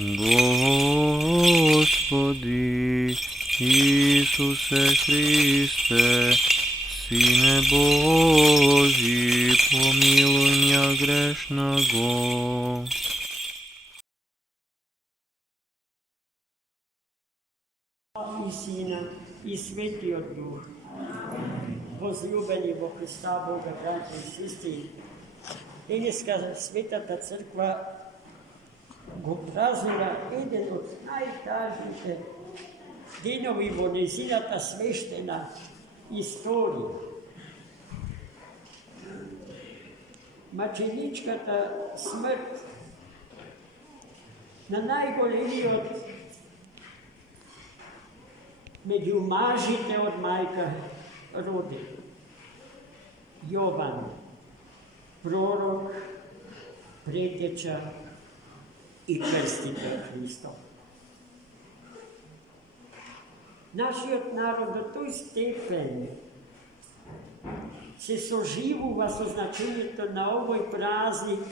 Господи Ісусе Христе, Сине Божий, помилуй меня грешного. I Sina i Svetijog Duha. Возлюбени во Христа Бога, братя и сестри, Денеска Светата Црква го празнува еден од најтажните денови во незината свештена историја. Маченичката смрт на најголемиот меѓу мажите од мајка роди. Јован, пророк, претеча и крстител Христов. Нашиот народ до тој степен се соживува со значењето на овој празник,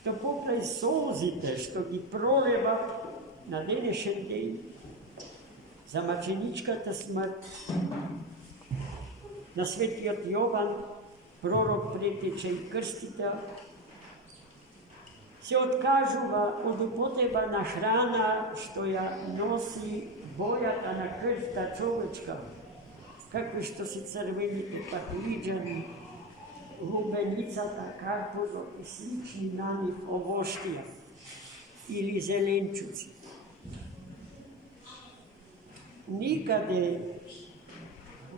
што покрај солзите што ги пролева на денешен ден за маченичката смрт на светиот Јован, пророк, претеча и крстител, се откажува од употреба на храна што ја носи бојата на крвта човечка, какви што се црвените паклиџани, лубеницата, карпузот и слични на нив овоштија или зеленчуци. Никаде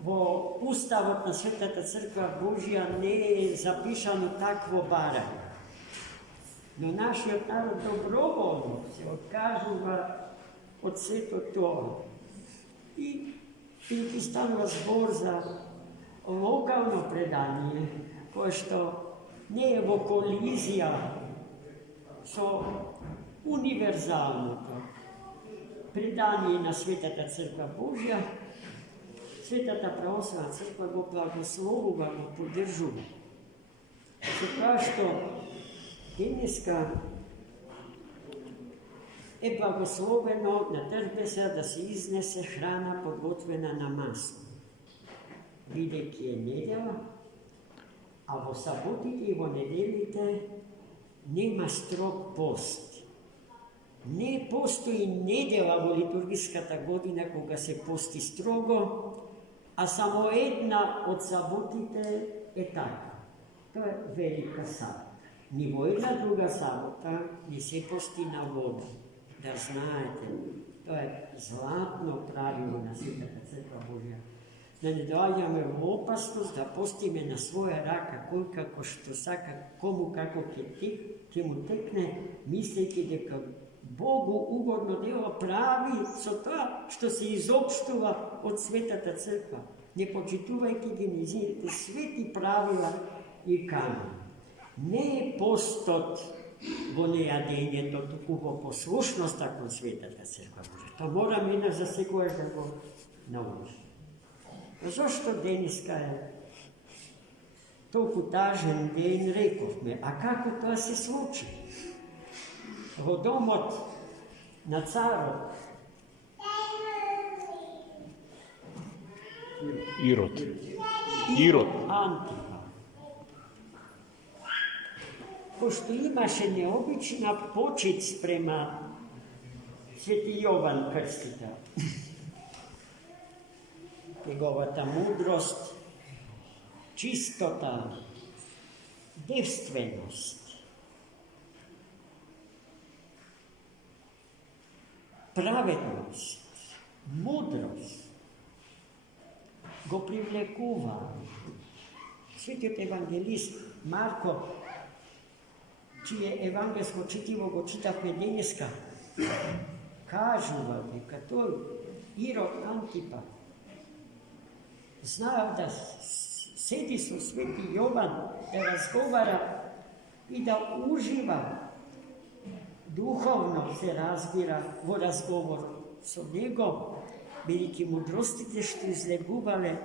во Уставот на Светата Црква Божја не е запишано такво барање. Но нашиот народ доброволно се откажува од сето тоа. И ги станува збор за локално предание, кое што не е во колизија со универзалното предание на Светата Црква Божја. Светата православна црква го благословува, го поддржува. Со тоа што денеска е благословено на трпеса да се изнесе храна подготвена на масло. Бидејќи е недела, а во саботите и во неделите нема строг пост. Не постои недела во литургиската година кога се пости строго, а само една од саботите е така. Тоа е велика сабота. Ни во една друга сабота не се пости на вода. Да знаете, тоа е златно правило на Светата Црква Божја. Да не доаѓаме во опасност да постиме на своја рака, кој како што сака, кому како ќе му текне, мислејќи дека Богу угодно дело прави со тоа што се изопштува од Светата Црква, не почитувајќи ги низините свети правила и канони. Не е постот во нејадењето, туку во послушноста кон Светата Црква. Тоа мораме еднаш за секојаш да го научи. Зошто денеска е толку тажен ден, рековме, а како тоа се случи? Во домот на царот Ирод. Антипа, пошто имаше необична почит спрема Свети Јован Крстител, неговата мудрост, чистота, девственост, праведност, мудрост го привлекува. Светиот евангелист Марко, чие евангелско четиво го читавме денеска, кажува дека тој Ирод Антипа знаел да седи со Свети Јован, да разговара и да ужива духовно, се разбира, во разговор со него, бидејќи мудростите што излегувале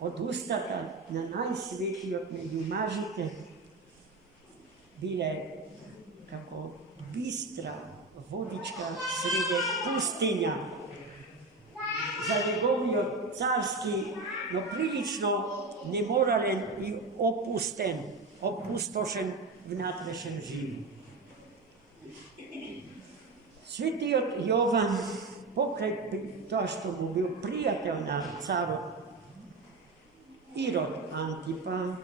од устата на најсветиот меѓу мажите биле како bistra vodička srede pustinja. Za njegovio carski, no prilično nemoralen i opustošen vnatrešen živi. Sveti Jovan, pokraj to što mu bil prijatelj na caru Irod Antipa,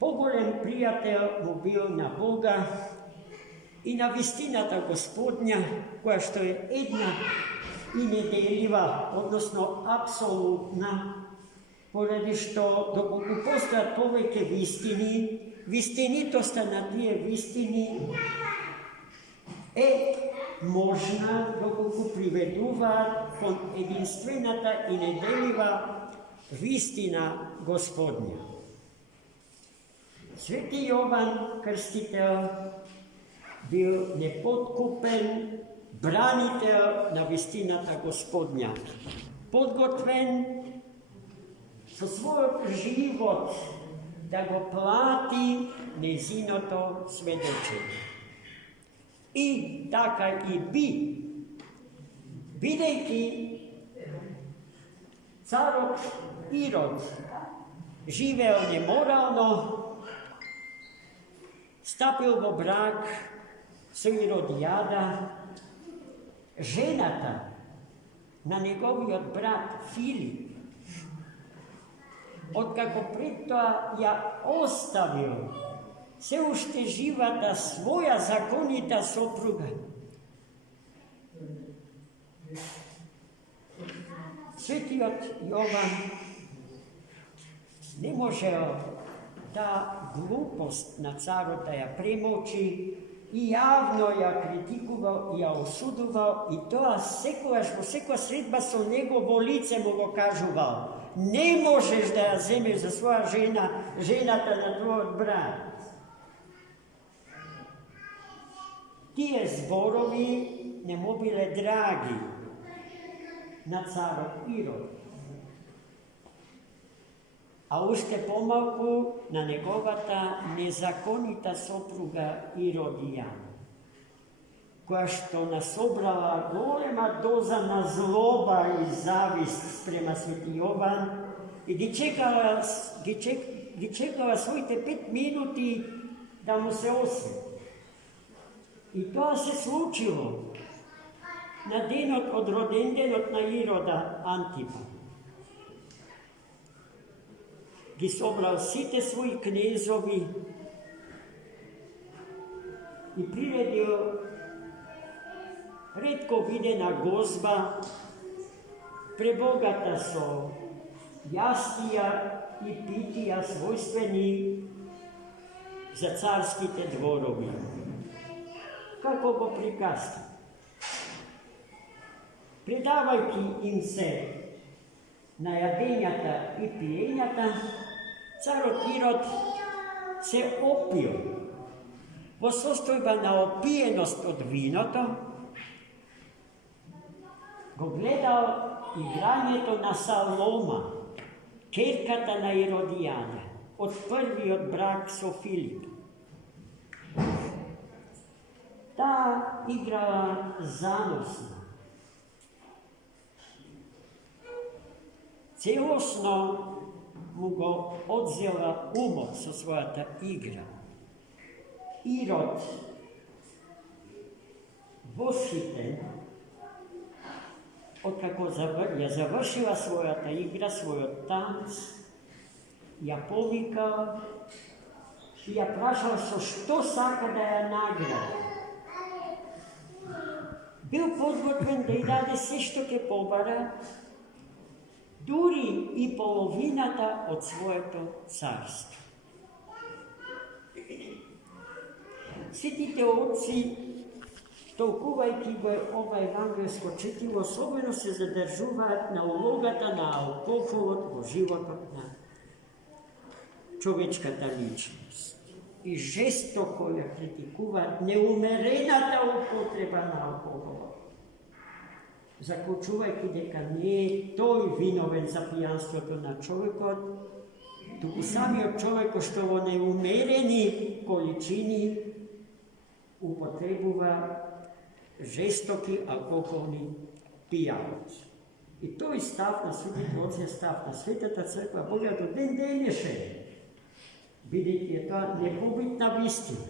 pogolem prijatelj mu bil na Boga i na vistinata Gospodnja, koja što je jedna i nedeljiva, odnosno apsolutna, poradi što dok postoja poveke vistinitosta na tije vistini, možna dok priveduva kon jedinstvenata i nedeljiva vistina Gospodnja. Sveti Jovan Krstitelj bil nepodkupen branitelj na vistinata Gospodnja. Podgotven so svoj život, da go plati nezinoto svedočenje. I taka i bi, videjki carok Irod živeo nemoralno, stapil v brak s Irodijada, ženata na njegovi brat Filip, odkako preto ja ostavil, se ušteživata svoja zakonita sopruga. Sveti Jovan ne može ta glupost na caru da ja premoči i javno ja kritikoval i ja osudoval i to sekova sredba so njegovo lice mu go kažuval. Ne možeš da ja zemeš za svoja ženata na tvoj brat. Tije zborovi ne mu bile dragi na caru Irod. A ušte pomalku na njegovata nezakonita sopruga Irodijana, koja što nas obrala golema dozana zloba i zavist sprema Sveti Jovan i gdje čekala svojite 5 minuti da mu se osveti. I to se slučilo na den od rodendenot na Iroda Antipa, gdje su obrali site svoji knezovi i priredio redko videna gozba, prebogata so jastija i pitija svojstveni za carski te dvorovi. Kako go prikazati? Predavajki im se na jadenjata i pijenjata, carot Irod se opio. Posostojba na opijenost od vinoto, go gledao igranjeto na Saloma, kerkata na Irodijana, od prvi od brak so Filip. Ta igrala zanosno. Celosno mu go odzela umoc so svoja ta igra. Irod, voshiten, odkako je završila svoja ta igra, svoj tanc, ja povikao i ja prašala so što saka da ja nagrada. Bil podgotven da i dade sve što ke pobara, duri i polovinata od svojeto carstva. Svetite otci, толкувайки го ова евангелско четиво, особено се задържуваат на улогата на алкохолот во животот на човечката личност. И жестоко ја критикуваат неумерената употреба на алкохолот, заклучувајќи дека не е тој виновен за пијанството на човекот, туку самиот човек што во неумерени количини upotrebува жестоки алкохолни пијалци. И тој став на светите отци е став на Светата црква Божја до ден денешен, бидејќи е тоа непобитна вистина.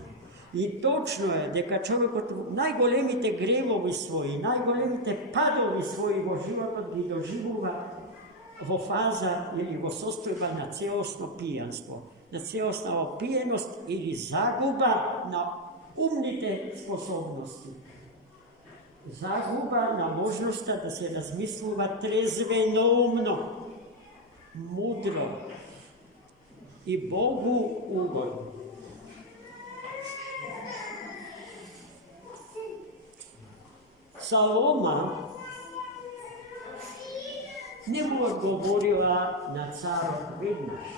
И точно е дека човекот најголемите гревови своји, најголемите падови своји во животот ги доживува во фаза или во состојба на целосно пијанство, на целосна опиеност или загуба на умните способности. Загуба на можноста да се размислува трезвено, умно, мудро и Богу угодно. Салома не му одговорила на царот веднаш,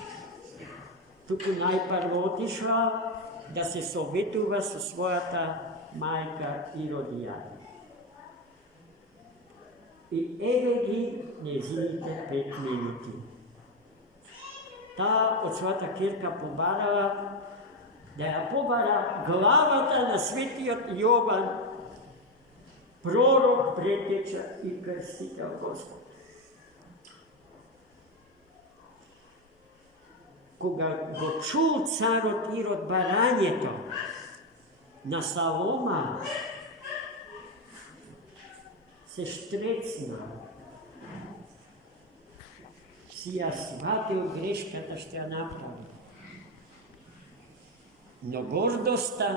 туку најпрво отишла да се советува со својата мајка Иродијада. И еве ги нејзините 5 минути. Таа од својата ќерка побарала да ја побара главата на светиот Јован, пророк, претеча и крстител Господ. Кога го чул царот Ирод барањето на Салома, се штрецна, си ја сватил грешката што ја направи. Но гордоста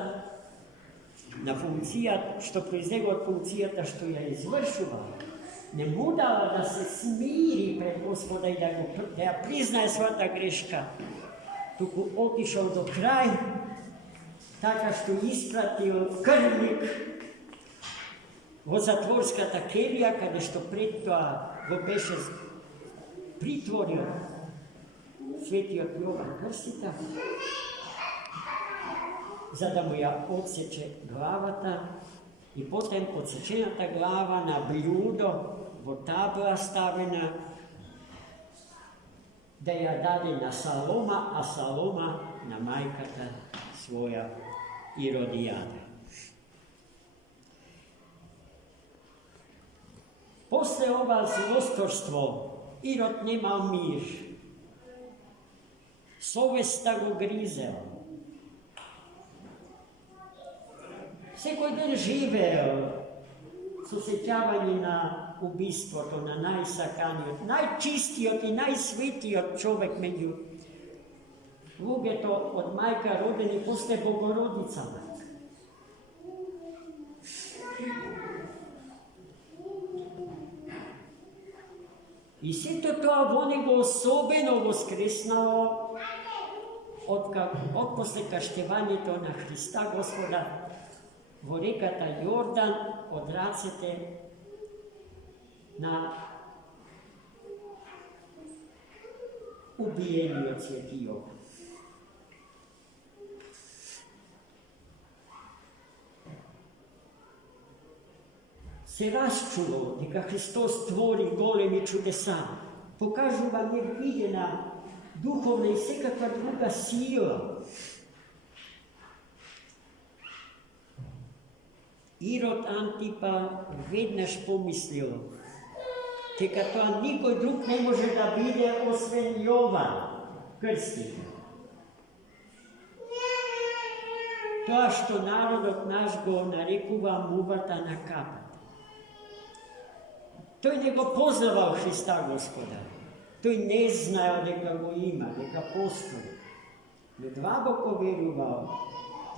на функцијата, што произлегува од функцијата што ја извршува, не му дава да се смири пред Господа и да ја признае својата грешка, туку отишол до крај, така што испратил крвник во затворската келија, каде што пред тоа го беше притворил светиот Јован Крстител, за да му ја отсече главата и потем отсечената глава на блюдо во табла ставена да ја даде на Салома, а Салома на мајката своја Иродијада. После ова злосторство Ирод немал мир. Совеста го гризел. Секој ден живеел со сеќавање на убиството на најсаканиот, најчистиот и најсветиот човек меѓу луѓето од мајка родени после Богородица мајка. И сето тоа во него особено воскреснало од после каштевањето на Христа Господа во реката Јордан од рацете на убиениот свети Јован. Се расчуло дека Христос твори големи чудеса, покажува невидена духовна и секаква друга сила. Ирод Антипа веднаш помислил дека тоа никој друг не може да биде освен Јован Крстител. Тоа што народот наш го нарекува мувата на капата. Тој не го познавал Христа Господа. Тој не знаел дека го има, дека постои. Но длабоко верувал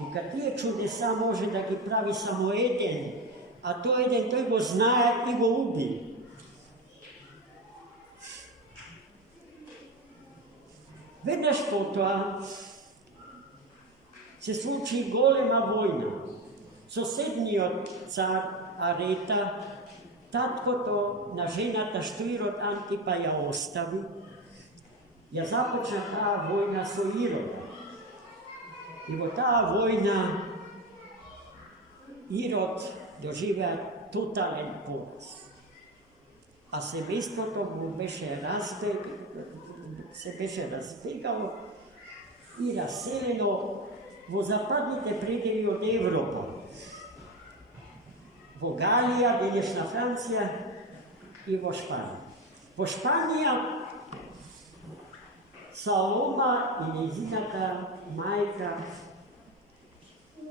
дека тие чудеса може да ги прави само еден, а тој еден тој го знае и го уби. Веднаш потоа се случи голема војна. Соседниот цар Арета, таткото на жената што Ирод Антипа ја остави, ја започна таа војна со Ирод. И во таа војна Ирод доживеа тотален пораз. А семејството му се беше разбегало и раселено во западните предели од Европа. во Галија, денешна Франција и во Шпанија. Во Шпанија Салома и нејзината мајка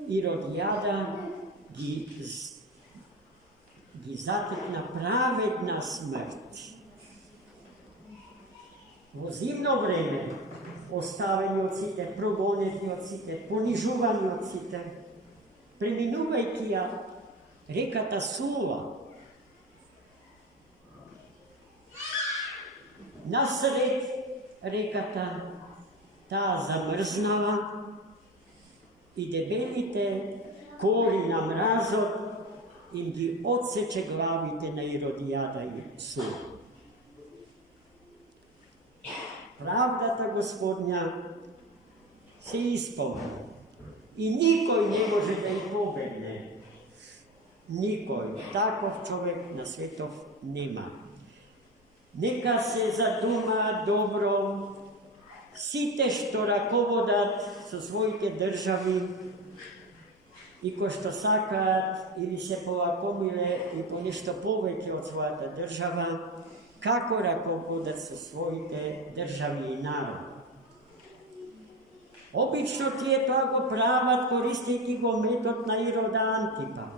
Иродијада ги затекна праведна смрт. Во зимно време, оставени од сите, прогонети од сите, понижувани од сите, преминувајќи ја реката Сула, насред реката таа замрзнала и дебелите кори на мразот им ги отсече главите на Иродијада и Сула. Правдата Господња се исполни и никој не може да ја побегне. Никој. Таков човек на светов нема. Нека се задумаат добро сите што раководат со своите држави и кои што сакаат или се полакомиле и по нешто повеќе од својата држава, како раководат со своите држави и народ. Обично тие тоа го прават користејќи го метод на Ирода Антипа.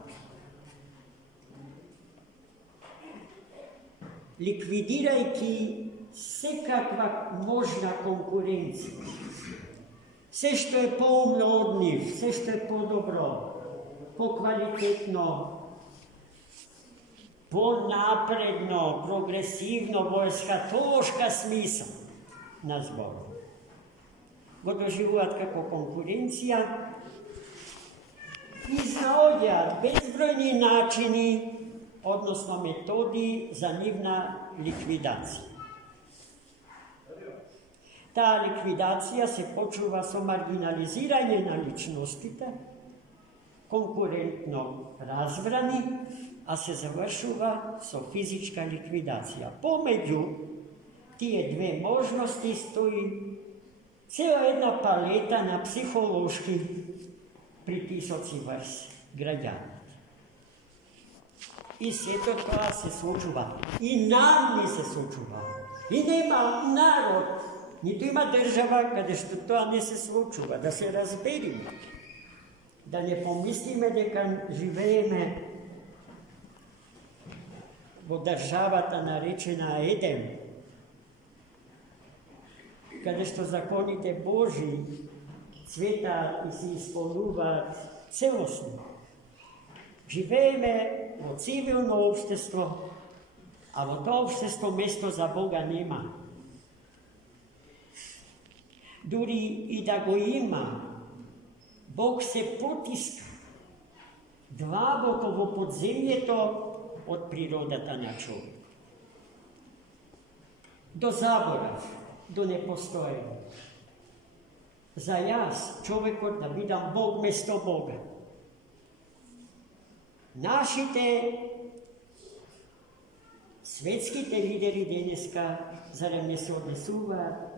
Ликвидирајќи секаква можна конкуренција. Се што е поумно од нив, се што е по-добро, по-квалитетно, по-напредно, прогресивно во есхатолошка смисла на збор. Го доживуваат како конкуренција и знаоѓаат безбројни начини, односно методи за нивна ликвидација. Таа ликвидација се почува со маргинализирање на личностите, конкурентно разбрани, а се завршува со физичка ликвидација. Помеѓу тие две можности стои цела една палета на психолошки притисоци врз граѓаните. И сето тоа се случува. И нам не се случува. И нема народ, ниту има држава каде што тоа не се случува. Да се разбериме. Да не помислиме дека живееме во државата наречена Едем, каде што законите Божии цветаат и се исполнуваат целосно. Живееме во цивилно општество, а во тоа општество место за Бога нема. Дури и да го има, Бог се потиска длабоко во подземјето од природата на човек. До заборав, до непостоење. За јас, човекот, да бидам Бог место Бога. Нашите светските лидери денеска зарем не се однесуваат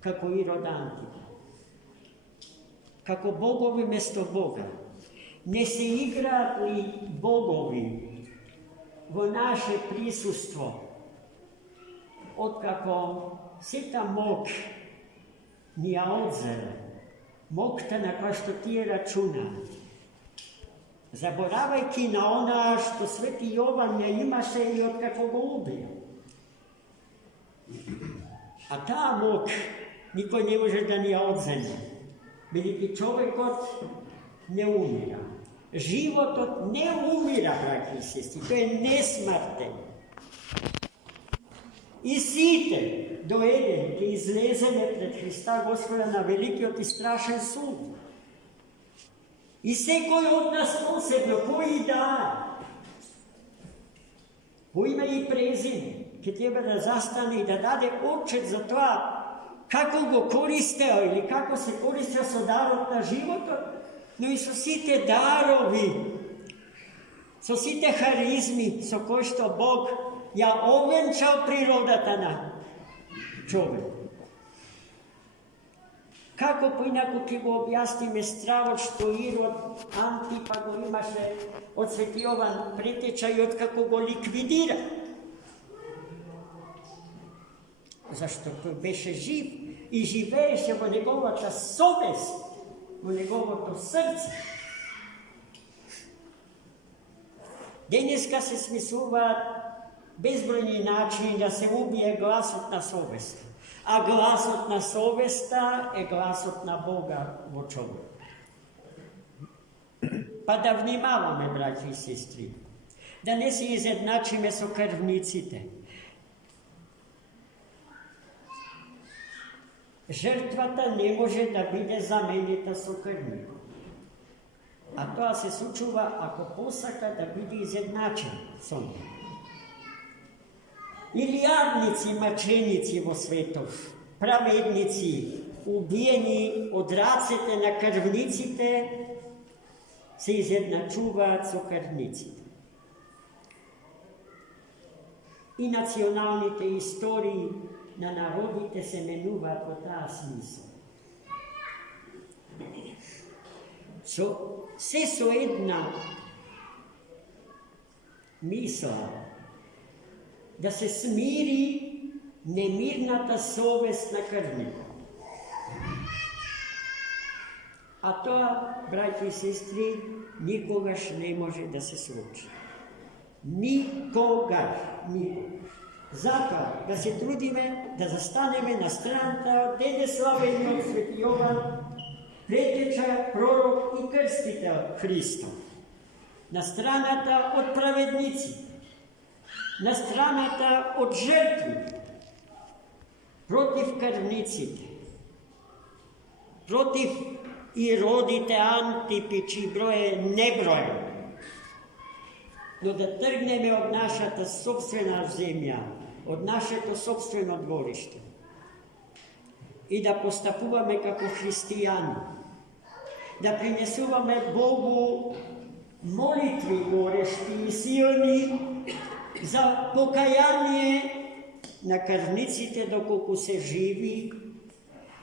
како Ирода Антипа, како богови место Бога. Не се играат ли богови во наше присуство, откако сета мок ни ја одзеле, мокта на која што тие рачунаат, заборавајќи на онаа што Свети Јован ја имаше и откако го убија. А таа мок никој не може да ни ја одземе, бидејќи човекот не умира. Животот не умира, браќи и сестри, тој е несмртен. И сите до еден ќе излеземе пред Христа Господа на великиот и страшен суд. И секој од нас посебно, кој и да, по име и презиме, ќе треба да застане и да даде отчет за тоа како го користео или како се користео со дарот на животот, но и со сите дарови, со сите харизми со кои што Бог ја овенчал природата на човек. Kako poinako ki go objasnime stravot što Irod Antipa go imaše od Sveti Jovan pretečaj od kako go likvidira. Zašto to беше živ i живееше во неговата совест, во неговото срце. Денеска се смислуваат безбројни начини да се убие гласот на совест. А гласот на совеста е гласот на Бога во човек. Па да внимаваме, браќи и сестри, да не се изедначиме со крвниците. Жртвата не може да биде заменита со крвник. А тоа се случува ако посака да биде изедначен со него. Илијадници маченици во светот, праведници, убиени од рацете на крвниците, се изедначуваат со крвниците. И националните истории на народите се менуваат во таа смисла. Се со една мисла да се смири немирната совест на крвникот. А тоа, браќи и сестри, никогаш не може да се случи. Никогаш. Затоа да се трудиме да застанеме на страната од деде славениот Свети Јован, претеча, пророк и крстител Христов. На страната од праведници, на страната од жртви, против крвниците, против Иродите, Антипи, чиј број е неброен. Но да тргнеме од нашата собствена земја, од нашето собствено двориште и да постапуваме како христијани, да принесуваме Богу молитви горешки и силни за покаяние на крвниците доколку се живи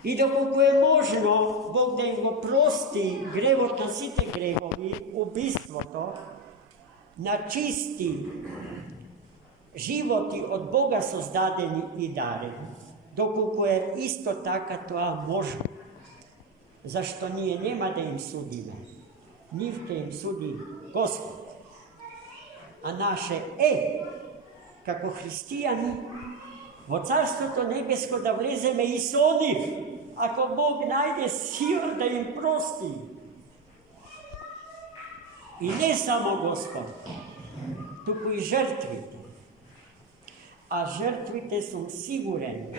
и доколку е можно Бог да им го прости гревот на сите гревови, убиството, на чисти животи од Бога создадени и дарени, доколку е исто така тоа можно. Зашто ние нема да им судиме, нив ќе им суди Господ. А наше е, како христијани, во Царството Небеско да влеземе и со нив, ако Бог најде сила да им прости. И не само Господ, туку и жртвите. А жртвите сум сигурен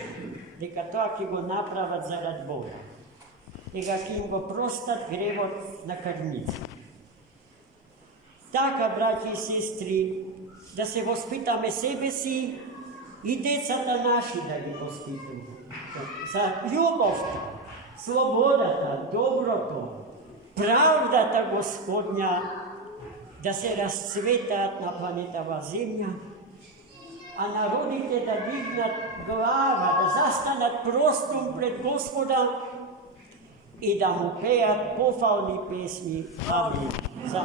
дека тоа ќе го направат зарад Бога. Дека ќе им го простат гревот на крвници. Така, браќи и сестри, да се воспитаме себе си и децата наши да ги воспитаме. За љубовта, слободата, доброто, правдата Господња да се разцветаат на планетава Земја, а народите да дигнат глава, да застанат простом пред Господа и да му пеат пофални песни. Амин. За